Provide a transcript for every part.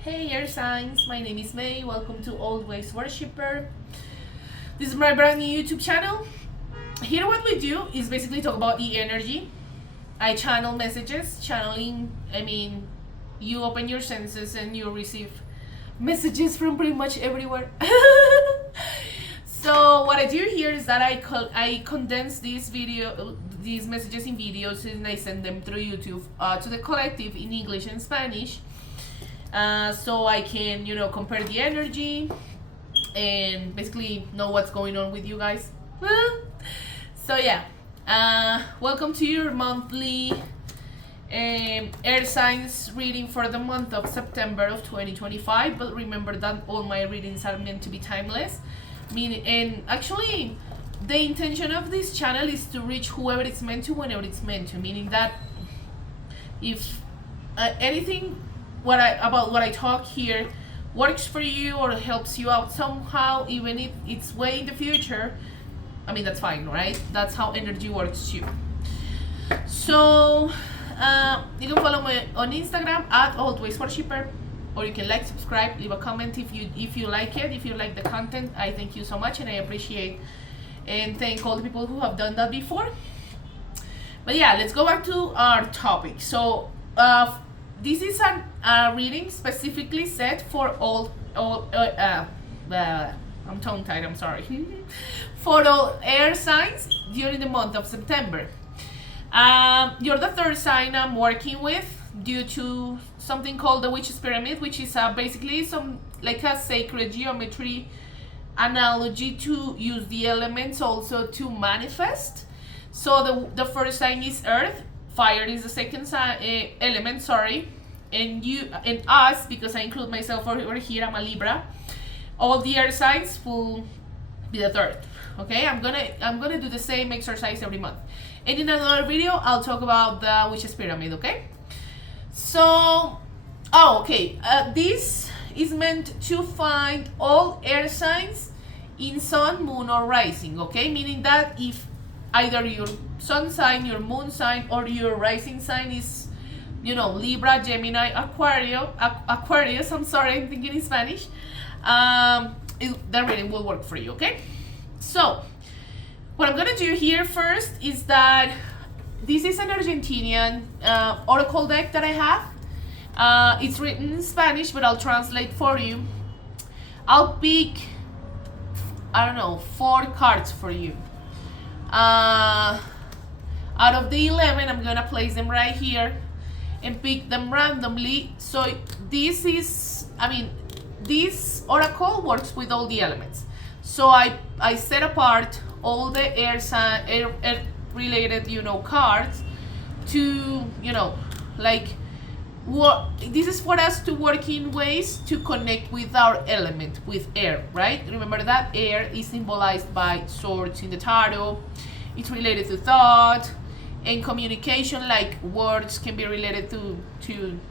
Hey air signs, my name is May. Welcome to Always Worshipper. This is my brand new YouTube channel. Here what we do is basically talk about the energy. I channel messages. Channeling, you open your senses and you receive messages from pretty much everywhere. So what I do here is that I condense these messages in videos, and I send them through YouTube to the collective in English and Spanish. So I can, compare the energy and basically know what's going on with you guys. So yeah, welcome to your monthly air signs reading for the month of September of 2025. But remember that all my readings are meant to be timeless. And actually, the intention of this channel is to reach whoever it's meant to, whenever it's meant to. Meaning that if anything about what I talk here works for you or helps you out somehow, even if it's way in the future, that's fine, right? That's how energy works too. So you can follow me on Instagram at Always Worshipper, or you can subscribe, leave a comment if you like it. If you like the content, I thank you so much, and I appreciate and thank all the people who have done that before. But yeah, let's go back to our topic. So this is a reading specifically set for all I'm tongue tied, I'm sorry. For all air signs during the month of September. You're the third sign I'm working with due to something called the Witch's Pyramid, which is basically a sacred geometry analogy to use the elements also to manifest. So the first sign is Earth. Fire is the second element, sorry, and us, because I include myself over here, I'm a Libra. All the air signs will be the third. Okay, I'm gonna do the same exercise every month, and in another video I'll talk about the Witch's Pyramid. Okay, so this is meant to find all air signs in sun, moon, or rising. Okay, meaning that if either your sun sign, your moon sign, or your rising sign is, Libra, Gemini, Aquarius. I'm sorry, I'm thinking in Spanish. That reading will work for you, okay? So, what I'm gonna do here first is that this is an Argentinian oracle deck that I have. It's written in Spanish, but I'll translate for you. I'll pick, 4 cards for you. Out of the 11, I'm gonna place them right here and pick them randomly. So this oracle works with all the elements. So I set apart all the air related, cards to, this is for us to work in ways to connect with our element, with air, right? Remember that air is symbolized by swords in the tarot. It's related to thought and communication, like words can be related to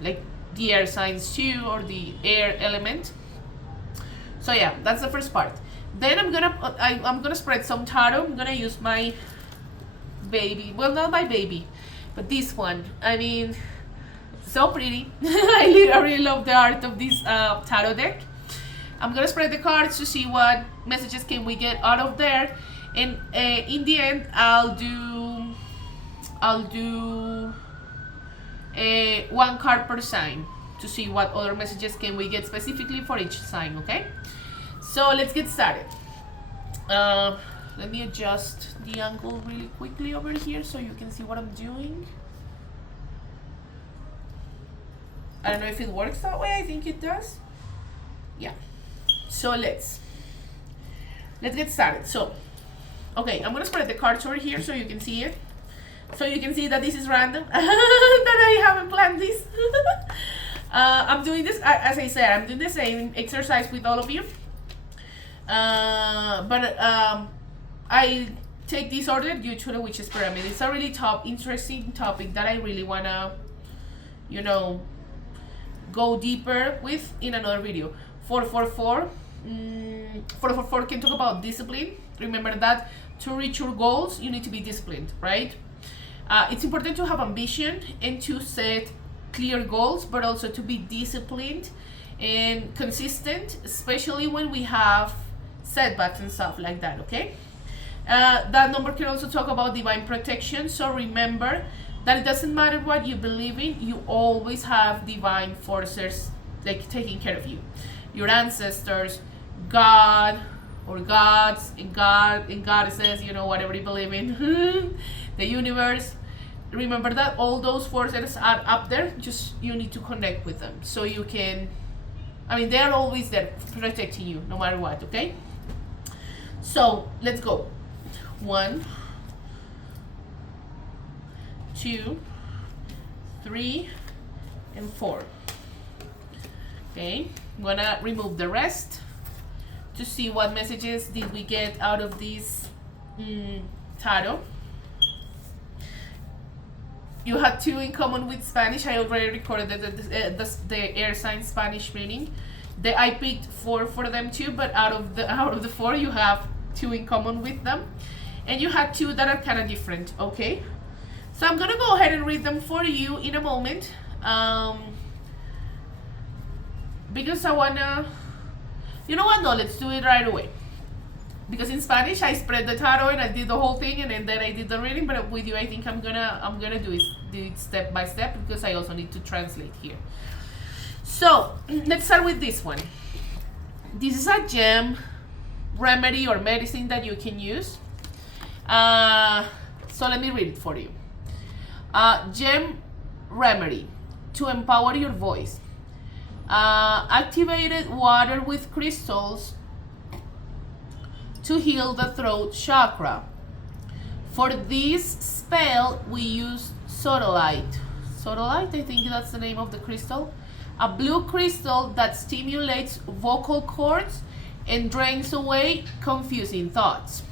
like the air signs too, or the air element. So yeah, that's the first part. Then I'm gonna spread some tarot. I'm gonna use my baby, well, not my baby, but this one. So pretty. I really love the art of this tarot deck. I'm gonna spread the cards to see what messages can we get out of there, and in the end I'll do 1 card per sign to see what other messages can we get specifically for each sign. Okay, so let's get started. Let me adjust the angle really quickly over here so you can see what I'm doing. I don't know if it works that way. I think it does. Yeah. So let's get started. So, okay, I'm gonna spread the cards over here so you can see it. So you can see that this is random. That I haven't planned this. I'm doing this, as I said, I'm doing the same exercise with all of you. But I take this order due to the Witch's Pyramid. It's a really interesting topic that I really wanna, go deeper with in another video. 444 can talk about discipline. Remember that to reach your goals you need to be disciplined, right? It's important to have ambition and to set clear goals, but also to be disciplined and consistent, especially when we have setbacks and stuff like that, okay? That number can also talk about divine protection. So remember that it doesn't matter what you believe in, you always have divine forces like taking care of you. Your ancestors, God, or gods, and goddesses, you know, whatever you believe in, the universe. Remember that all those forces are up there, just you need to connect with them. So you can, I mean, they're always there protecting you no matter what, okay? So let's go. 1, 2, 3, and 4. Okay, I'm gonna remove the rest to see what messages did we get out of this tarot. You had 2 in common with Spanish. I already recorded the air sign Spanish reading. I picked 4 for them too, but out of the 4, you have 2 in common with them, and you had 2 that are kind of different. Okay, so I'm gonna go ahead and read them for you in a moment, because I wanna, you know what? No, let's do it right away. Because in Spanish I spread the tarot and I did the whole thing, and then I did the reading. But with you, I think I'm gonna do it step by step, because I also need to translate here. So let's start with this one. This is a gem remedy or medicine that you can use. So let me read it for you. Gem remedy to empower your voice. Activated water with crystals to heal the throat chakra. For this spell, we use sodalite. Sodalite, I think that's the name of the crystal. A blue crystal that stimulates vocal cords and drains away confusing thoughts.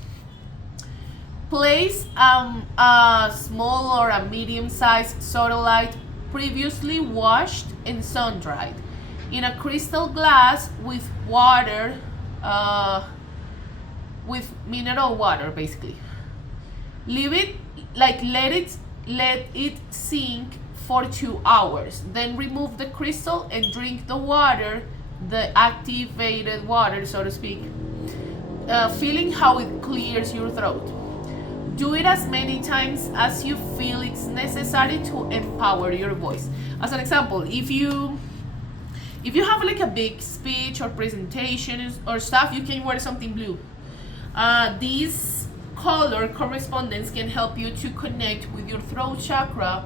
Place a small or a medium-sized sodalite previously washed and sun-dried in a crystal glass with water, with mineral water, basically. Leave it, let it sink for 2 hours. Then remove the crystal and drink the water, the activated water, so to speak, feeling how it clears your throat. Do it as many times as you feel it's necessary to empower your voice. As an example, if you have like a big speech or presentation or stuff, you can wear something blue. This color correspondence can help you to connect with your throat chakra,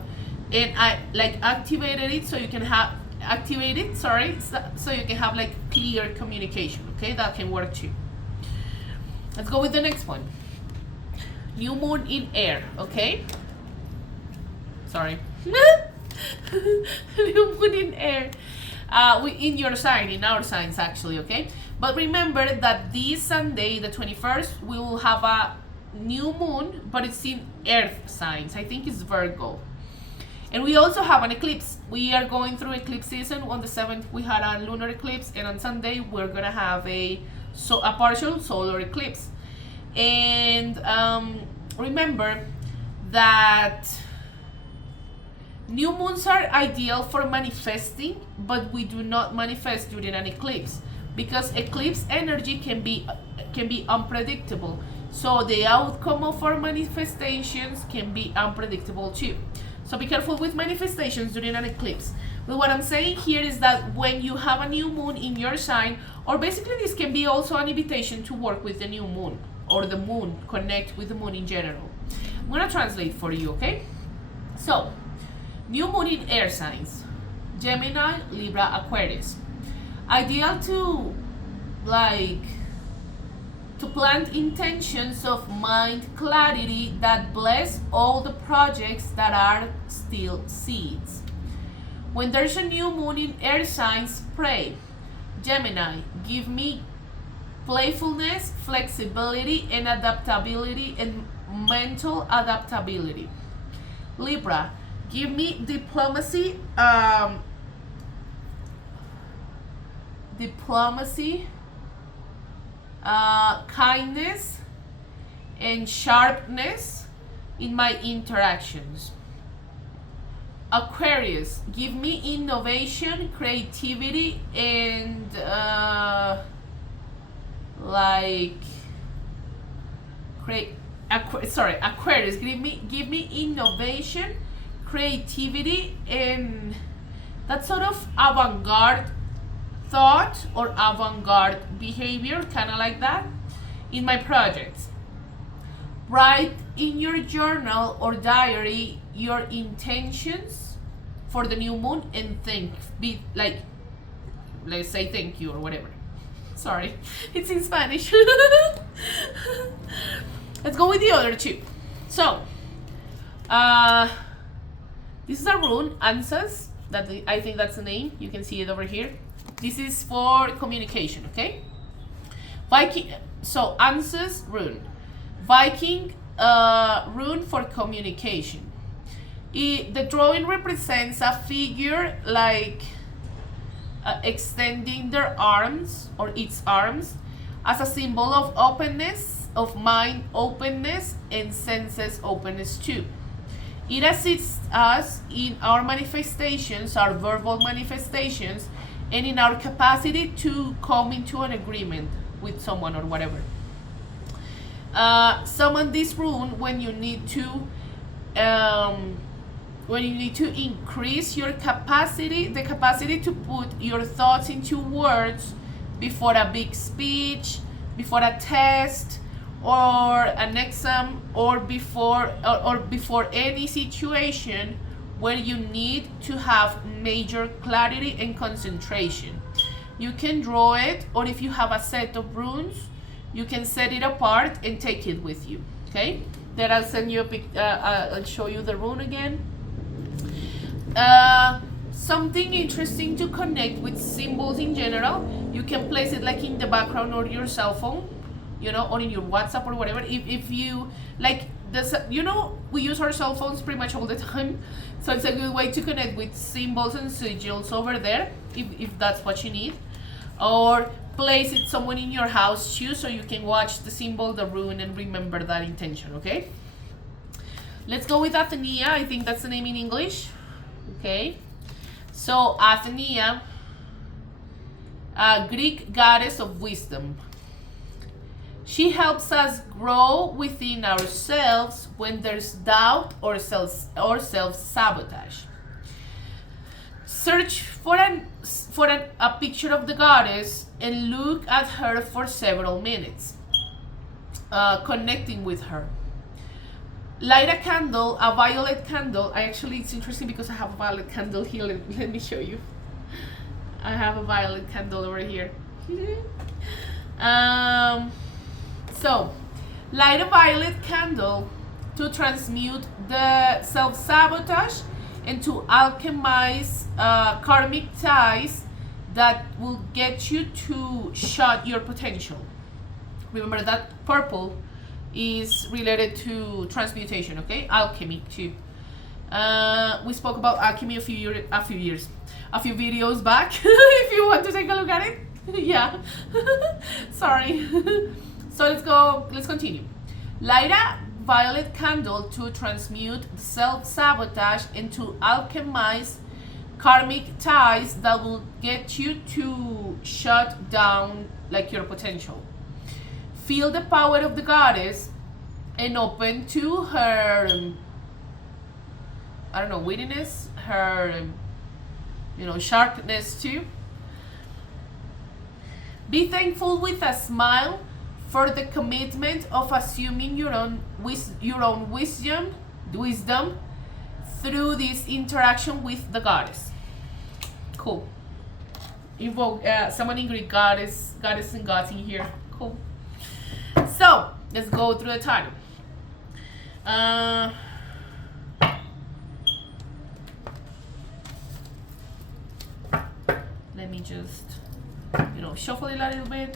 and I activated it so you can have so you can have like clear communication. Okay, that can work too. Let's go with the next one. New moon in air. Okay, sorry. New moon in air. In your sign, in our signs actually, okay? But remember that this Sunday, the 21st, we will have a new moon, but it's in earth signs. I think it's Virgo. And we also have an eclipse. We are going through eclipse season. On the 7th, we had a lunar eclipse, and on Sunday, we're gonna have a partial solar eclipse. And remember that new moons are ideal for manifesting, but we do not manifest during an eclipse, because eclipse energy can be unpredictable. So the outcome of our manifestations can be unpredictable too. So be careful with manifestations during an eclipse. But what I'm saying here is that when you have a new moon in your sign, or basically this can be also an invitation to work with the new moon, or the moon, connect with the moon in general. I'm gonna translate for you, okay? So, new moon in air signs: Gemini, Libra, Aquarius. Ideal to plant intentions of mind clarity that bless all the projects that are still seeds. When there's a new moon in air signs, pray: Gemini, give me playfulness, flexibility, and adaptability, and mental adaptability. Libra, give me diplomacy, kindness, and sharpness in my interactions. Aquarius, give me innovation, creativity, and Aquarius, give me innovation, creativity, and that sort of avant-garde thought or avant-garde behavior, kind of like that, in my projects. Write in your journal or diary your intentions for the new moon and let's say thank you or whatever. Sorry, it's in Spanish. Let's go with the other two. So, this is a rune, Ansas. I think that's the name. You can see it over here. This is for communication, okay? Viking. So, Ansas rune. Viking rune for communication. The drawing represents a figure like extending their arms or its arms as a symbol of openness, of mind openness, and senses openness too. It assists us in our manifestations, our verbal manifestations, and in our capacity to come into an agreement with someone or whatever. Summon this rune when you need to increase your capacity, the capacity to put your thoughts into words before a big speech, before a test, or an exam, or before any situation where you need to have major clarity and concentration. You can draw it, or if you have a set of runes, you can set it apart and take it with you. Okay, then I'll send you a I'll show you the rune again. Something interesting to connect with symbols in general. You can place it like in the background or your cell phone, or in your WhatsApp or whatever. If you like this, we use our cell phones pretty much all the time, so it's a good way to connect with symbols and sigils over there if that's what you need. Or place it somewhere in your house too, so you can watch the symbol, the rune, and remember that intention. Okay, let's go with Athenia. I think that's the name in English. Okay, so Athenia, Greek goddess of wisdom. She helps us grow within ourselves when there's doubt or self-sabotage. Search for a picture of the goddess and look at her for several minutes, connecting with her. Light a candle, a violet candle. It's interesting because I have a violet candle here. Let me show you. I have a violet candle over here. So, light a violet candle to transmute the self-sabotage and to alchemize karmic ties that will get you to shut your potential. Remember that purple is related to transmutation, okay? Alchemy too. We spoke about alchemy a few videos back. If you want to take a look at it, yeah. Sorry. So let's continue. Light a violet candle to transmute self-sabotage and to alchemize karmic ties that will get you to shut down your potential. Feel the power of the goddess and open to her, wittiness, her, sharpness too. Be thankful with a smile for the commitment of assuming your own wisdom through this interaction with the goddess. Cool. Invoke someone in Greek, goddess and gods in here. Cool. So let's go through the title. Let me just shuffle it a little bit.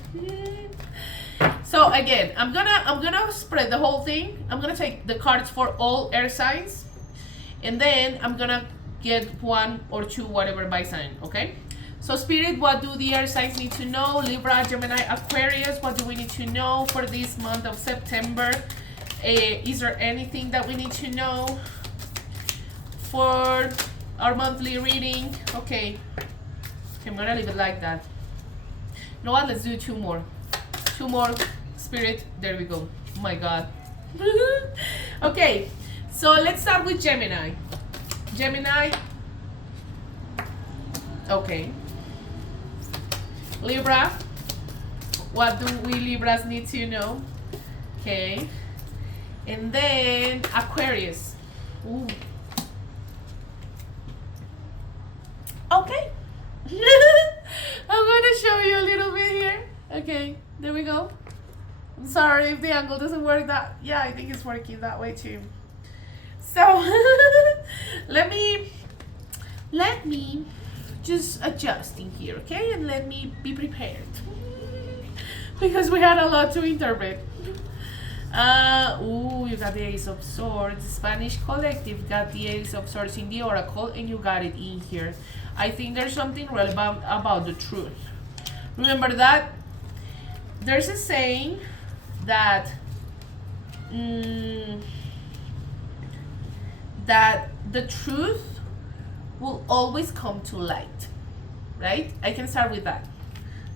So again, I'm gonna spread the whole thing. I'm gonna take the cards for all air signs, and then I'm gonna get one or two, whatever, by sign. Okay. So Spirit, what do the air signs need to know? Libra, Gemini, Aquarius, what do we need to know for this month of September? Is there anything that we need to know for our monthly reading. Okay, I'm gonna leave it like that. You know what? Let's do two more. Two more. Spirit. There we go. Oh my God. Okay, so let's start with Gemini. Gemini. Okay. Libra. What do we Libras need to know? Okay. And then Aquarius. Ooh. Okay. I'm gonna show you a little bit here. Okay, there we go. I'm sorry if the angle doesn't work that. Yeah, I think it's working that way too. So let me just adjust in here, okay? And let me be prepared because we had a lot to interpret. Ooh, you got the Ace of Swords. Spanish collective got the Ace of Swords in the Oracle, and you got it in here. I think there's something relevant about the truth. Remember that there's a saying that that the truth will always come to light, right? I can start with that.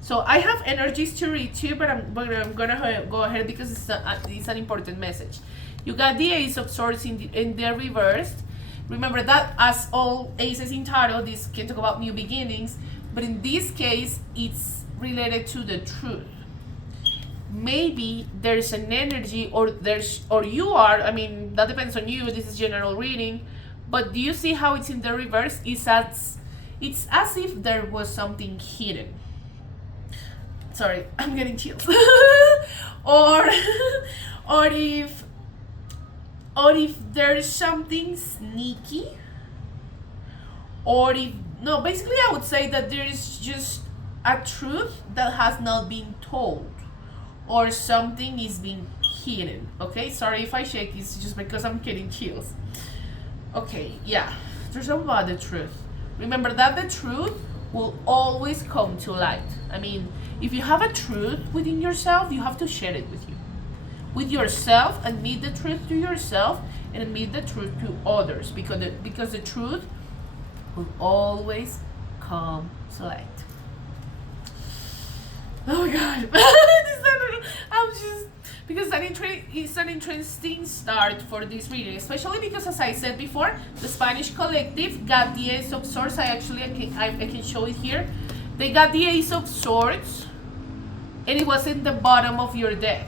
So I have energies to read too, but I'm gonna go ahead because it's an important message. You got the Ace of Swords in the reverse. Remember that as all aces in tarot, this can talk about new beginnings, but in this case, it's related to the truth. Maybe there's an energy, or you are. I mean, that depends on you. This is general reading, but do you see how it's in the reverse? It's as if there was something hidden. Sorry, I'm getting chills. or if there's something sneaky, basically I would say that there is just a truth that has not been told, or something is being hidden. Okay, sorry if I shake, it's just because I'm getting chills. Okay, yeah, there's about the truth. Remember that the truth will always come to light. I mean, if you have a truth within yourself, you have to share it with yourself, admit the truth to yourself, and admit the truth to others, because the truth will always come to light. Oh my God. I'm just, because it's an interesting start for this reading, especially because, as I said before, the Spanish collective got the Ace of Swords. I can show it here. They got the Ace of Swords, and it was in the bottom of your deck.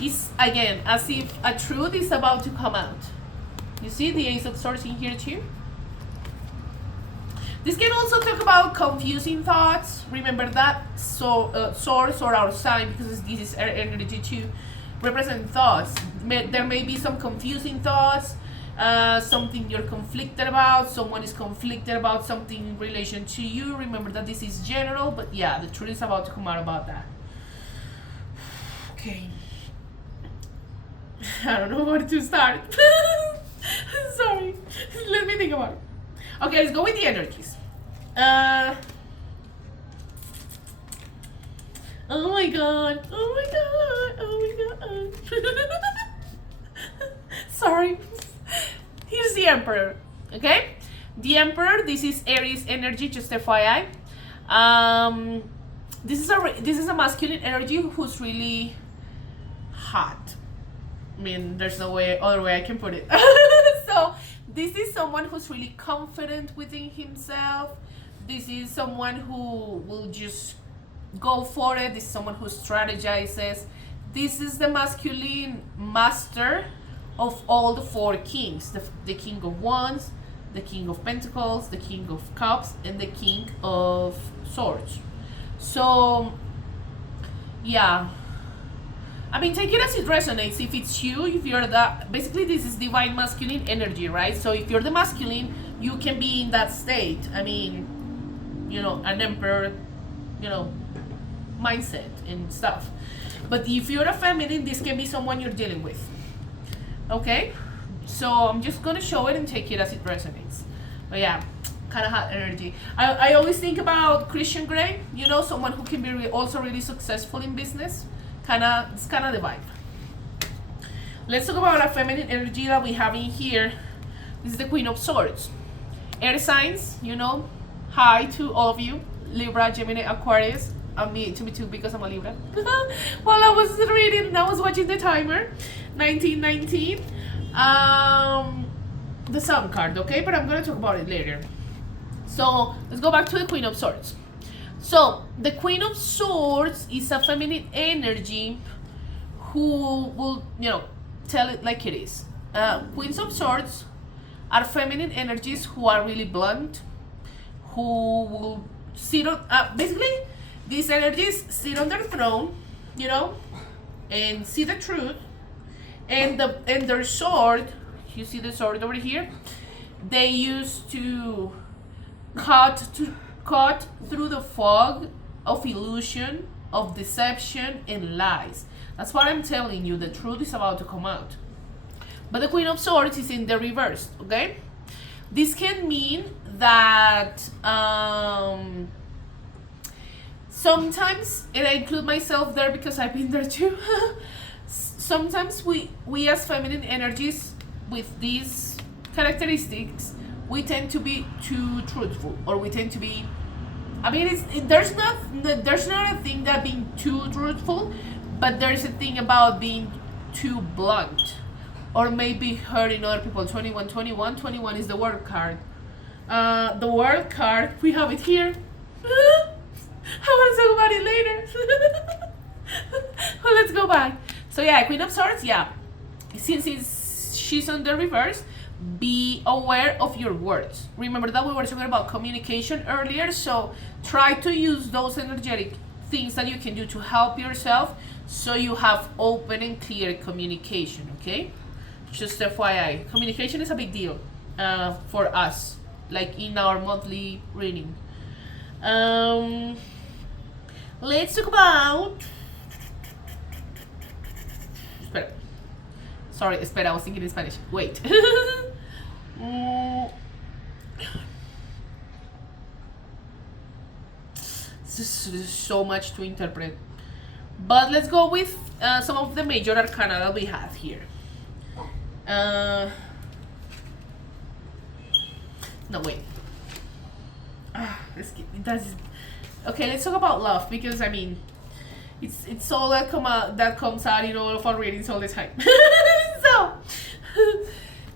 It's, again, as if a truth is about to come out. You see the Ace of Swords in here too? This can also talk about confusing thoughts. Remember that source or our sign, because this is energy to represent thoughts. There may be some confusing thoughts, something you're conflicted about, someone is conflicted about something in relation to you. Remember that this is general, but yeah, the truth is about to come out about that. Okay. I don't know where to start. Sorry. Let me think about it. Okay, let's go with the energies. Oh my God. Oh my God. Oh my God. Sorry. Here's the Emperor. Okay? The Emperor, this is Aries energy, just FYI. This is a masculine energy who's really hot. I mean, there's no other way I can put it. So this is someone who's really confident within himself. This is someone who will just go for it. This is someone who strategizes. This is the masculine master of all the four kings. The King of Wands, the King of Pentacles, the King of Cups, and the King of Swords. So, yeah. I mean, take it as it resonates. If it's you, if you're basically this is divine masculine energy, right? So if you're the masculine, you can be in that state. I mean, you know, an emperor, you know, mindset and stuff. But if you're a feminine, this can be someone you're dealing with. Okay? So I'm just gonna show it and take it as it resonates. But yeah, kind of hot energy. I always think about Christian Grey, you know, someone who can be also really successful in business. It's kind of the vibe. Let's talk about a feminine energy that we have in here. This is the Queen of Swords. Air signs, you know, hi to all of you. Libra, Gemini, Aquarius. To me too, because I'm a Libra. While I was reading, I was watching the timer. 1919. The Sun card, okay? But I'm going to talk about it later. So let's go back to the Queen of Swords. So the Queen of Swords is a feminine energy who will, tell it like it is. Queens of Swords are feminine energies who are really blunt, who will sit on, basically, these energies sit on their throne, and see the truth, and their sword, you see the sword over here, they used to cut through the fog of illusion, of deception and lies. That's what I'm telling you, the truth is about to come out. But the Queen of Swords is in the reverse, okay? This can mean that sometimes, and I include myself there because I've been there too, sometimes we as feminine energies with these characteristics, we tend to be too truthful, or we tend to be, there's not a thing that being too truthful, but there's a thing about being too blunt, or maybe hurting other people. 21 is the World card. The World card, we have it here. I want to talk about it later. Well, let's go back. So yeah, Queen of Swords, yeah. Since she's on the reverse, be aware of your words. Remember that we were talking about communication earlier, so try to use those energetic things that you can do to help yourself, so you have open and clear communication, okay? Just FYI, communication is a big deal for us, like in our monthly reading. Let's talk about, espera, I was thinking in Spanish. Wait. This is so much to interpret. But let's go with some of the major arcana that we have here. No, wait. Okay, let's talk about love, because it's all that comes out in all of our readings all the time. So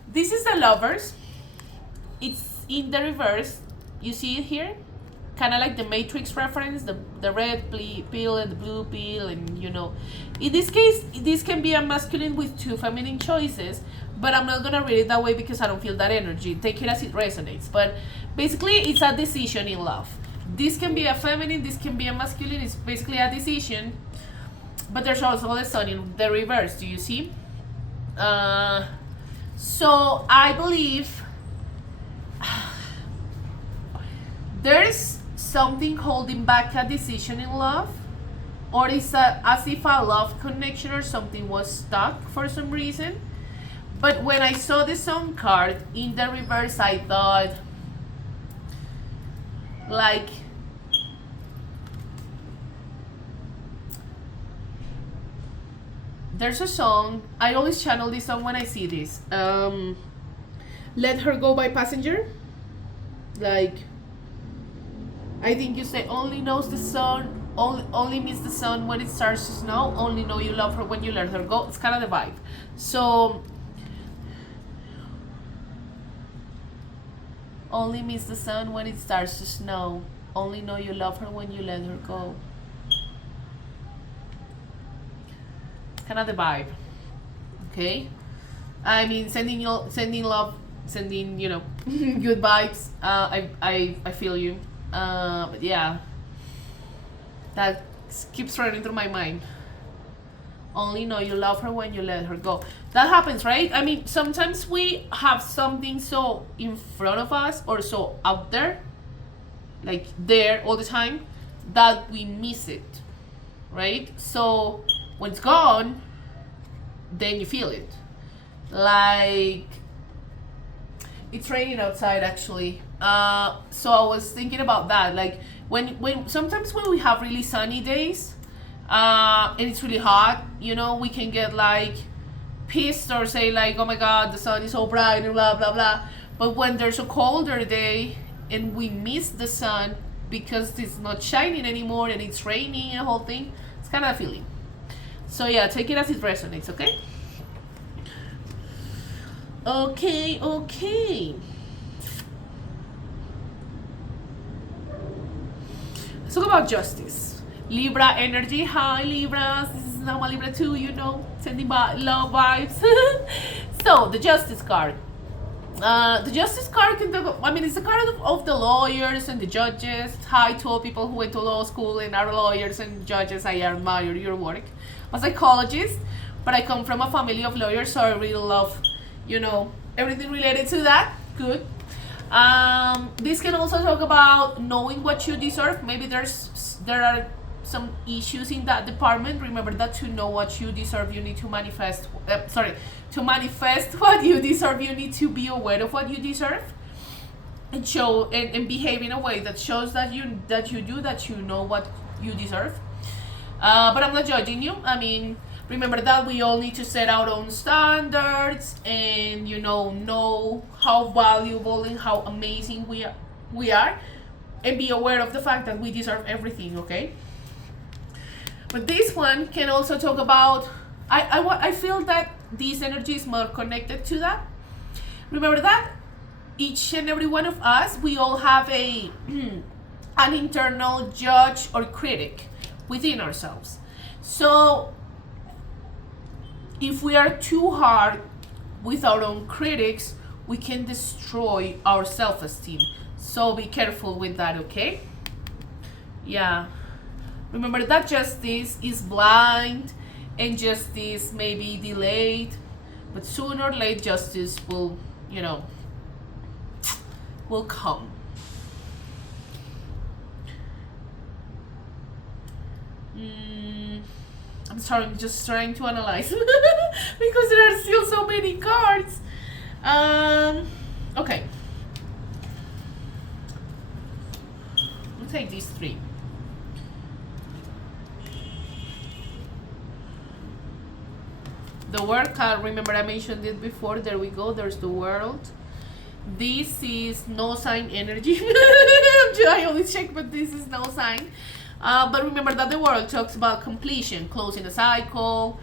this is the Lovers. It's in the reverse. You see it here, kind of like the Matrix reference, the red pill and the blue pill, and in this case this can be a masculine with two feminine choices, but I'm not gonna read it that way because I don't feel that energy. Take it as it resonates. But basically it's a decision in love. This can be a feminine, this can be a masculine. It's basically a decision. But there's also the Sun in the reverse. Do you see? So I believe there's something holding back a decision in love, or it's as if a love connection or something was stuck for some reason. But when I saw the Sun card in the reverse, I thought, like, there's a song, I always channel this song when I see this. Let Her Go by Passenger. Like, I think you say, only knows the sun, only meets the sun when it starts to snow, only know you love her when you let her go. It's kind of the vibe. So, only meets the sun when it starts to snow, only know you love her when you let her go. It's kind of the vibe. Okay? Sending love, sending, good vibes. I feel you. But yeah, that keeps running through my mind. Only know you love her when you let her go. That happens, right? Sometimes we have something so in front of us or so out there, like there all the time, that we miss it, right? So when it's gone, then you feel it. Like, it's raining outside actually. So I was thinking about that. Like when sometimes when we have really sunny days, and it's really hot, we can get like pissed or say like, oh my god, the sun is so bright and blah blah blah. But when there's a colder day and we miss the sun because it's not shining anymore and it's raining and the whole thing, it's kind of a feeling. So yeah, take it as it resonates, okay? Okay. Let's talk about justice. Libra energy. Hi, Libras. This is Nama Libra too, you know, sending love vibes. So, the justice card. The justice card can talk, I mean, it's the card of the lawyers and the judges. Hi to all people who went to law school and are lawyers and judges. I admire your work. I'm a psychologist, but I come from a family of lawyers, so I really love, you know, everything related to that. Good. This can also talk about knowing what you deserve. Maybe there are some issues in that department. Remember that to know what you deserve, you need to manifest. To manifest what you deserve, you need to be aware of what you deserve, and show and behave in a way that shows that you know what you deserve. But I'm not judging you. I mean, remember that we all need to set our own standards and, you know how valuable and how amazing we are, and be aware of the fact that we deserve everything, okay? But this one can also talk about, I feel that this energy is more connected to that. Remember that each and every one of us, we all have an internal judge or critic within ourselves. So if we are too hard with our own critics, we can destroy our self-esteem. So be careful with that, okay? Yeah. Remember that justice is blind and justice may be delayed, but sooner or later justice will, will come. I'm sorry, I'm just trying to analyze because there are still so many cards. Okay. We'll take these three. The world card, remember I mentioned it before. There we go, there's the world. This is no sign energy. I always check, but this is no sign. But remember that the world talks about completion, closing a cycle.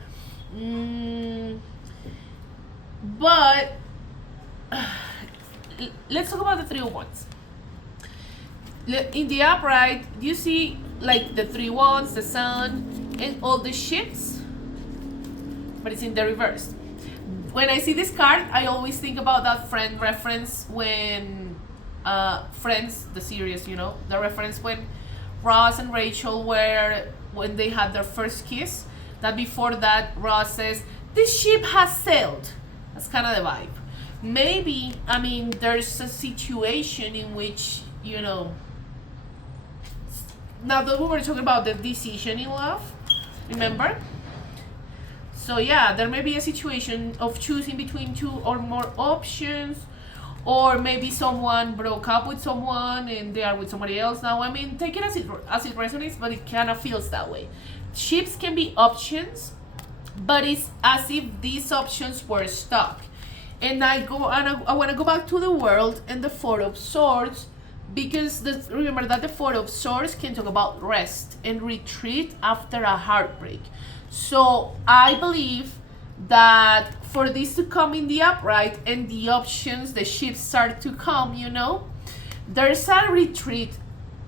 But let's talk about the 3 of Wands. In the upright, you see like the 3 Wands, the sun, and all the ships, but it's in the reverse. When I see this card, I always think about that Friend reference when Friends, the series, the reference when Ross and Rachel when they had their first kiss, that before that Ross says, "This ship has sailed." That's kind of the vibe. Maybe, there's a situation in which, now that we were talking about the decision in love, remember? So yeah, there may be a situation of choosing between 2 or more options, or maybe someone broke up with someone and they are with somebody else now. Take it as it resonates, but it kind of feels that way. Ships can be options, but it's as if these options were stuck. And I want to go back to the world and the 4 of Swords, because remember that the 4 of Swords can talk about rest and retreat after a heartbreak. So I believe that for this to come in the upright and the options, the ships start to come, there's a retreat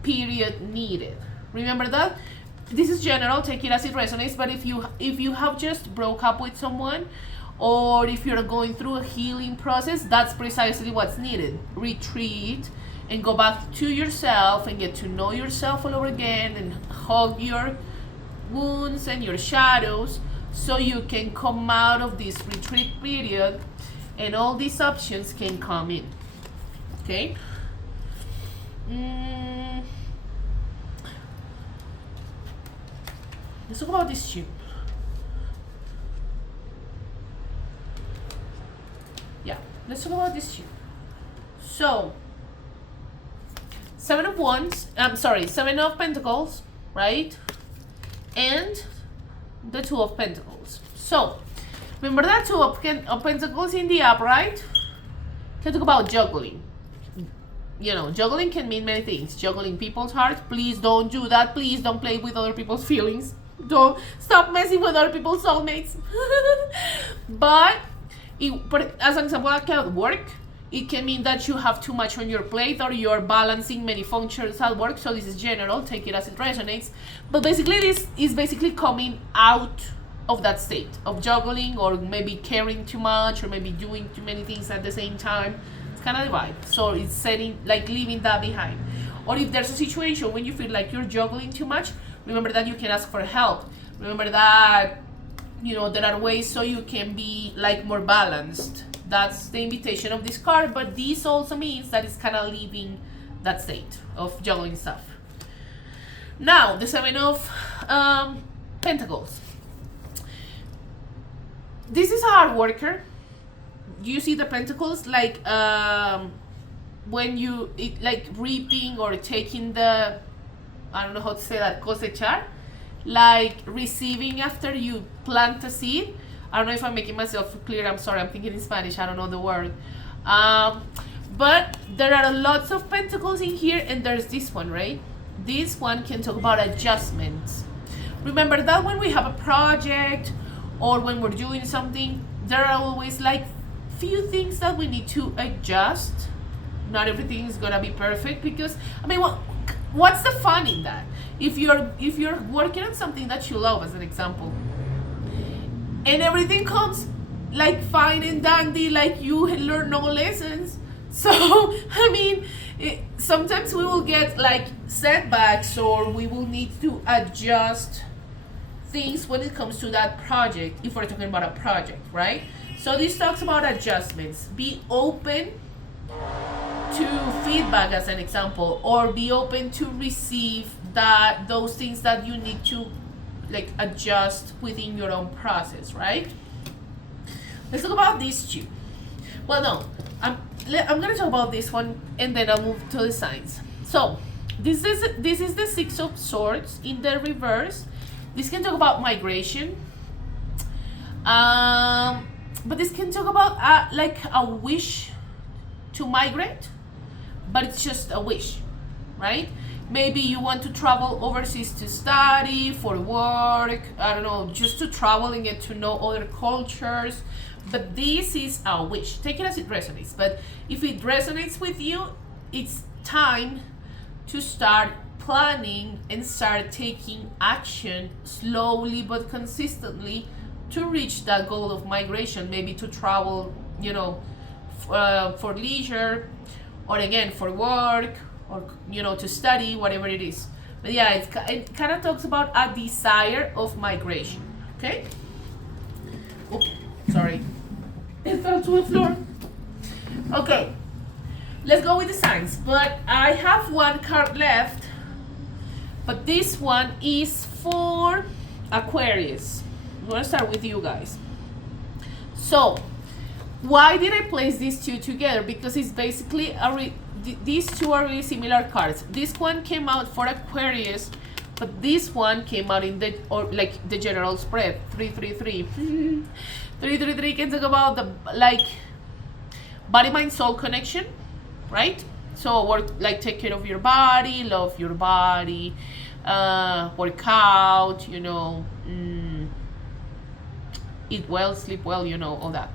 period needed. Remember that? This is general, take it as it resonates, but if you have just broke up with someone, or if you're going through a healing process, that's precisely what's needed. Retreat and go back to yourself and get to know yourself all over again and hug your wounds and your shadows, so you can come out of this retreat period and all these options can come in. Okay? Let's talk about this ship. Yeah, let's talk about this ship. So, 7 of Pentacles, right? And the 2 of Pentacles. So, remember that 2 of Pentacles in the upright Can talk about juggling. You know, juggling can mean many things. Juggling people's hearts. Please don't do that. Please don't play with other people's feelings. Don't stop messing with other people's soulmates. But as an example, like at work, it can mean that you have too much on your plate or you're balancing many functions at work. So this is general. Take it as it resonates. But basically, this is basically coming out of that state of juggling, or maybe caring too much, or maybe doing too many things at the same time. It's kind of the vibe. So it's setting, like, leaving that behind. Or if there's a situation when you feel like you're juggling too much, remember that you can ask for help. Remember that, you know, there are ways so you can be like more balanced. That's the invitation of this card, but this also means that it's kind of leaving that state of juggling stuff. Now, the Seven of Pentacles. This is a hard worker. You see the pentacles, like when you like reaping or taking the, I don't know how to say that, cosechar, like receiving after you plant a seed. I don't know if I'm making myself clear. I'm sorry, I'm thinking in Spanish. I don't know the word. But there are lots of pentacles in here, and there's this one, right? This one can talk about adjustments. Remember that when we have a project or when we're doing something, there are always like few things that we need to adjust. Not everything is gonna be perfect, because I mean, what's the fun in that? If you're working on something that you love, as an example, and everything comes like fine and dandy, like you learn no lessons. So I mean, sometimes we will get like setbacks, or we will need to adjust things when it comes to that project, if we're talking about a project, right? So this talks about adjustments. Be open to feedback, as an example, or be open to receive those things that you need to like adjust within your own process, right? Let's talk about these two. Well, no, I'm gonna talk about this one, and then I'll move to the signs. So this is the Six of Swords in the reverse. This can talk about migration, but this can talk about like a wish to migrate, but it's just a wish, right? Maybe you want to travel overseas to study, for work, I don't know, just to travel and get to know other cultures. But this is a wish. Take it as it resonates. But if it resonates with you, it's time to start planning and start taking action slowly but consistently to reach that goal of migration. Maybe to travel, you know, for leisure, or again for work, or you know, to study, whatever it is. But yeah, it kind of talks about a desire of migration. Okay. Oops, sorry, it fell to the floor. Okay, let's go with the signs. But I have one card left, but this one is for Aquarius. I'm gonna start with you guys. So why did I place these two together? Because it's basically these two are really similar cards. This one came out for Aquarius, but this one came out in the, or like the general spread, 333. 333 can talk about the like body, mind, soul connection, right? So work, like take care of your body, love your body, work out, you know, eat well, sleep well, you know, all that.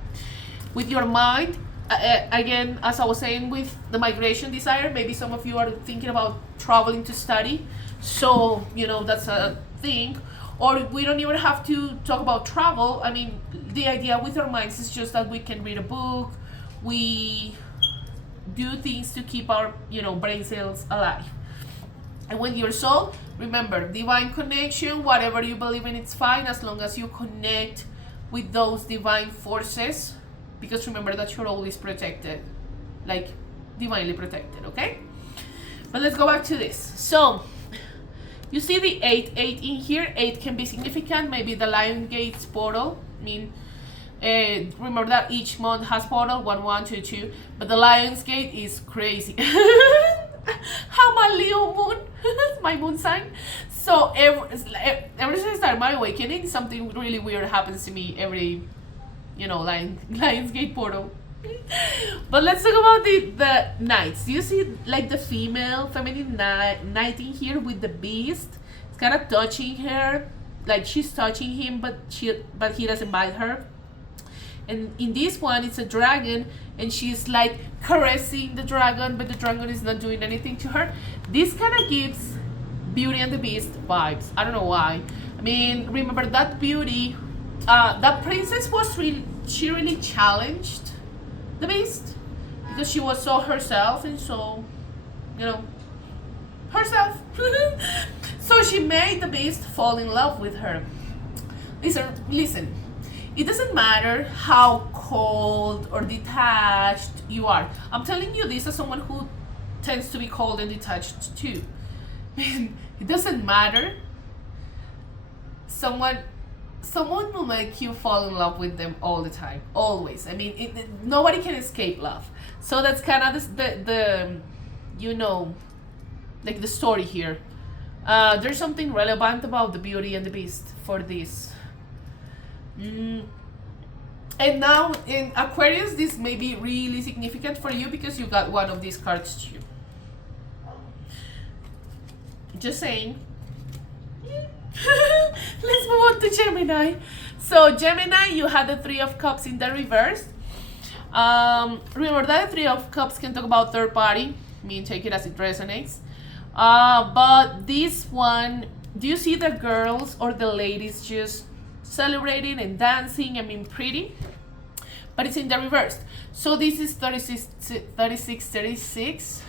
With your mind, again, as I was saying, with the migration desire, maybe some of you are thinking about traveling to study. So, you know, that's a thing. Or we don't even have to talk about travel. I mean, the idea with our minds is just that we can read a book. We do things to keep our, you know, brain cells alive. And with your soul, remember, divine connection, whatever you believe in, it's fine, as long as you connect with those divine forces. Because remember that you're always protected, like divinely protected, okay? But let's go back to this. So, you see the 8 in here. 8 can be significant. Maybe the Lion Gate's portal. I mean, remember that each month has portal, 1, 1, 2, 2. But the Lion's Gate is crazy. I'm a Leo moon, my moon sign. So ever since I started my awakening, something really weird happens to me every, you know, Lionsgate portal. But let's talk about the knights. Do you see like the feminine knight in here with the beast? It's kind of touching her, like she's touching him, but he doesn't bite her. And in this one, it's a dragon, and she's like caressing the dragon, but the dragon is not doing anything to her. This kind of gives Beauty and the Beast vibes. I don't know why. I mean, remember that Beauty, that princess was she really challenged the Beast because she was so herself and so, herself. So she made the Beast fall in love with her. Listen. It doesn't matter how cold or detached you are. I'm telling you this as someone who tends to be cold and detached too. It doesn't matter. Someone will make you fall in love with them all the time, always. I mean, nobody can escape love. So that's kind of the like the story here. There's something relevant about the Beauty and the Beast for this. And now in Aquarius, this may be really significant for you because you got one of these cards too. Just saying. Let's move on to Gemini. So Gemini, you had the Three of Cups in the reverse. Remember that the Three of Cups can talk about third party. I mean, take it as it resonates. But this one, do you see the girls or the ladies just celebrating and dancing? I mean, pretty, but it's in the reverse. So this is 36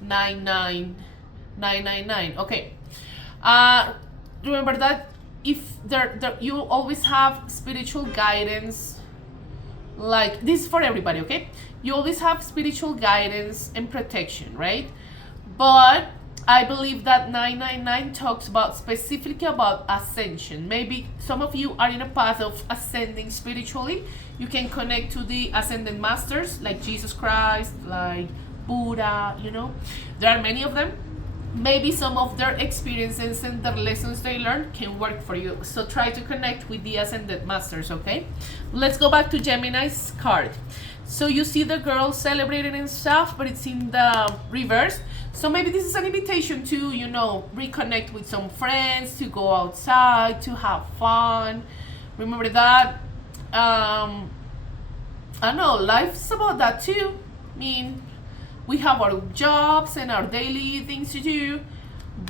99 999. Okay. Remember that if you always have spiritual guidance, like this is for everybody, okay? You always have spiritual guidance and protection, right? But I believe that 999 talks about specifically about ascension. Maybe some of you are in a path of ascending spiritually. You can connect to the ascended masters like Jesus Christ, like Buddha, There are many of them. Maybe some of their experiences and the lessons they learned can work for you. So try to connect with the ascended masters, okay? Let's go back to Gemini's card. So you see the girl celebrating and stuff, but it's in the reverse. So maybe this is an invitation to, reconnect with some friends, to go outside, to have fun. Remember that, I don't know, life's about that too. I mean, we have our jobs and our daily things to do,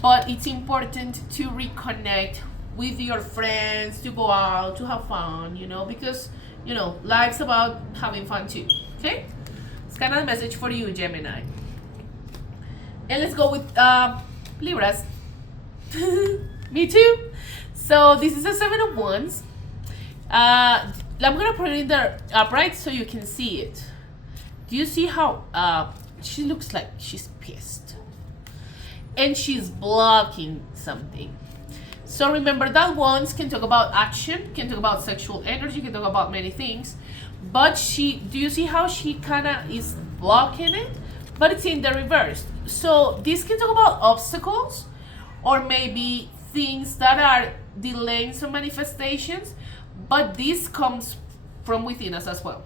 but it's important to reconnect with your friends, to go out, to have fun, because, life's about having fun too, okay? It's kind of a message for you, Gemini. And let's go with Libras. Me too. So this is a Seven of Wands. I'm gonna put it in the upright so you can see it. Do you see how she looks like she's pissed? And she's blocking something. So remember that wands can talk about action, can talk about sexual energy, can talk about many things. But do you see how she kind of is blocking it? But it's in the reverse. So this can talk about obstacles or maybe things that are delaying some manifestations, but this comes from within us as well.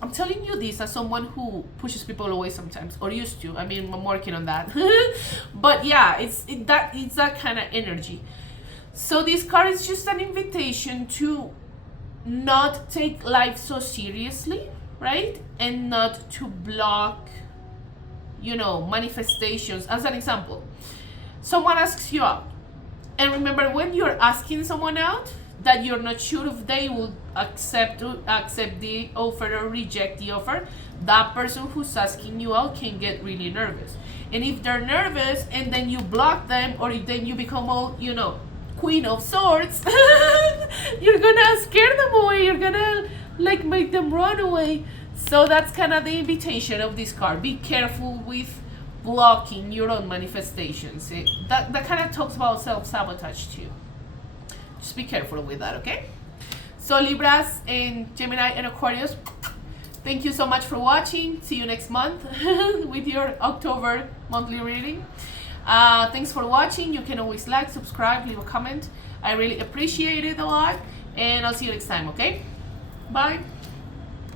I'm telling you this as someone who pushes people away sometimes, or used to. I mean, I'm working on that. But yeah, it's that kind of energy. So this card is just an invitation to not take life so seriously, right? And not to block, manifestations. As an example, someone asks you out, and remember when you're asking someone out that you're not sure if they will accept the offer or reject the offer, that person who's asking you out can get really nervous. And if they're nervous and then you block them, or then you become all, Queen of Swords, you're gonna scare them away, you're gonna make them run away. So that's kind of the invitation of this card. Be careful with blocking your own manifestations. That kind of talks about self-sabotage too. Just be careful with that, okay? So Libras and Gemini and Aquarius, thank you so much for watching. See you next month with your October monthly reading. Thanks for watching. You can always like, subscribe, leave a comment. I really appreciate it a lot. And I'll see you next time, okay? Bye.